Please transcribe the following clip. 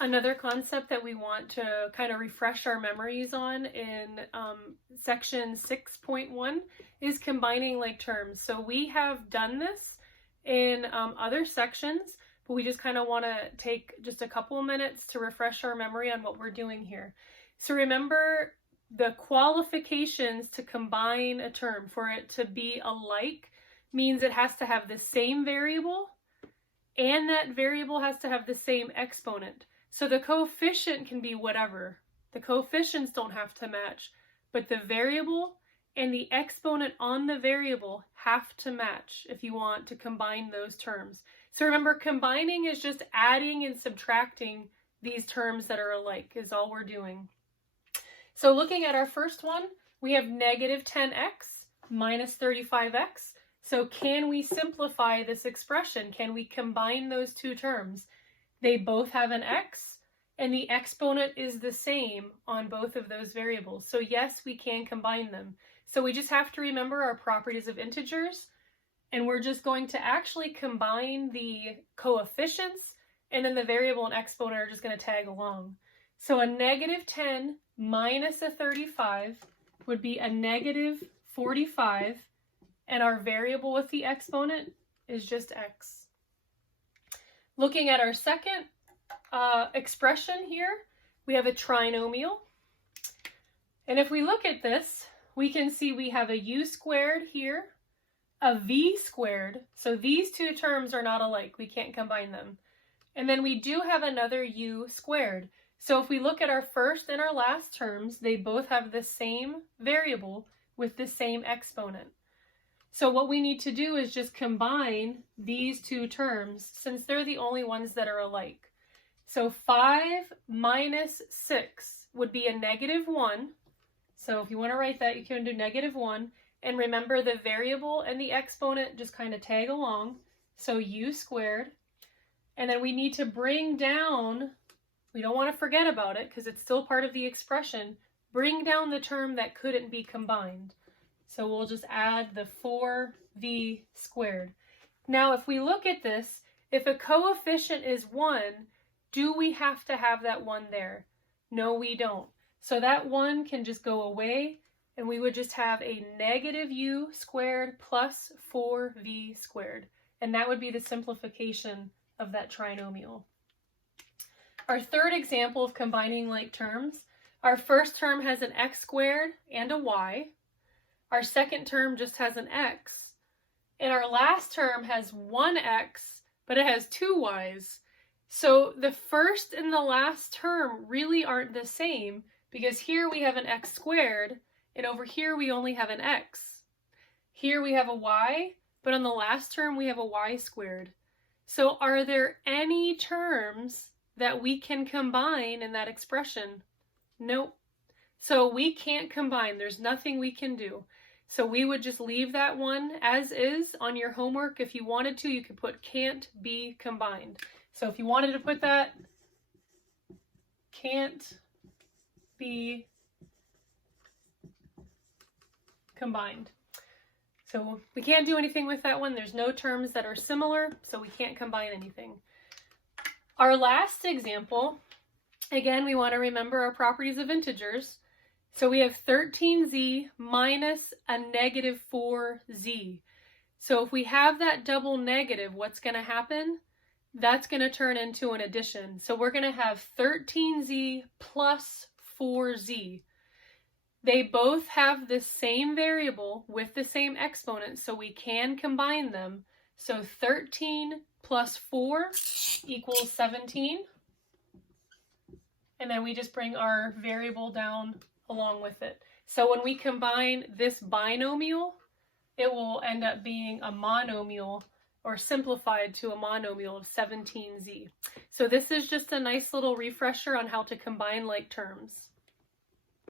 Another concept that we want to kind of refresh our memories on in section 6.1 is combining like terms. So we have done this in other sections, but we just kind of want to take just a couple of minutes to refresh our memory on what we're doing here. So remember, the qualifications to combine a term, for it to be alike, means it has to have the same variable and that variable has to have the same exponent. So the coefficient can be whatever. The coefficients don't have to match, but the variable and the exponent on the variable have to match if you want to combine those terms. So remember, combining is just adding and subtracting these terms that are alike is all we're doing. So looking at our first one, we have negative 10x minus 35x. So can we simplify this expression? Can we combine those two terms? They both have an x, and the exponent is the same on both of those variables. So yes, we can combine them. So we just have to remember our properties of integers, and we're just going to actually combine the coefficients, and then the variable and exponent are just going to tag along. So a negative 10 minus a 35 would be a negative 45, and our variable with the exponent is just x. Looking at our second expression here, we have a trinomial. And if we look at this, we can see we have a u squared here, a v squared. So these two terms are not alike. We can't combine them. And then we do have another u squared. So if we look at our first and our last terms, they both have the same variable with the same exponent. So what we need to do is just combine these two terms since they're the only ones that are alike. So 5 minus 6 would be a negative 1. So if you want to write that, you can do negative 1. And remember, the variable and the exponent just kind of tag along. So u squared. And then we need to bring down, we don't want to forget about it because it's still part of the expression, bring down the term that couldn't be combined. So we'll just add the 4v squared. Now, if we look at this, if a coefficient is 1, do we have to have that 1 there? No, we don't. So that 1 can just go away, and we would just have a negative u squared plus 4v squared. And that would be the simplification of that trinomial. Our third example of combining like terms, our first term has an x squared and a y. Our second term just has an x, and our last term has one x, but it has two y's. So the first and the last term really aren't the same because here we have an x squared, and over here we only have an x. Here we have a y, but on the last term we have a y squared. So are there any terms that we can combine in that expression? Nope. So we can't combine. There's nothing we can do. So we would just leave that one as is on your homework. If you wanted to, you could put can't be combined. So if you wanted to put that, can't be combined. So we can't do anything with that one. There's no terms that are similar, so we can't combine anything. Our last example, again, we want to remember our properties of integers. So we have 13z minus a negative 4z. So if we have that double negative, what's going to happen? That's going to turn into an addition. So we're going to have 13z plus 4z. They both have the same variable with the same exponent, so we can combine them. So 13 plus 4 equals 17. And then we just bring our variable down along with it. So when we combine this binomial, it will end up being a monomial, or simplified to a monomial of 17z. So this is just a nice little refresher on how to combine like terms.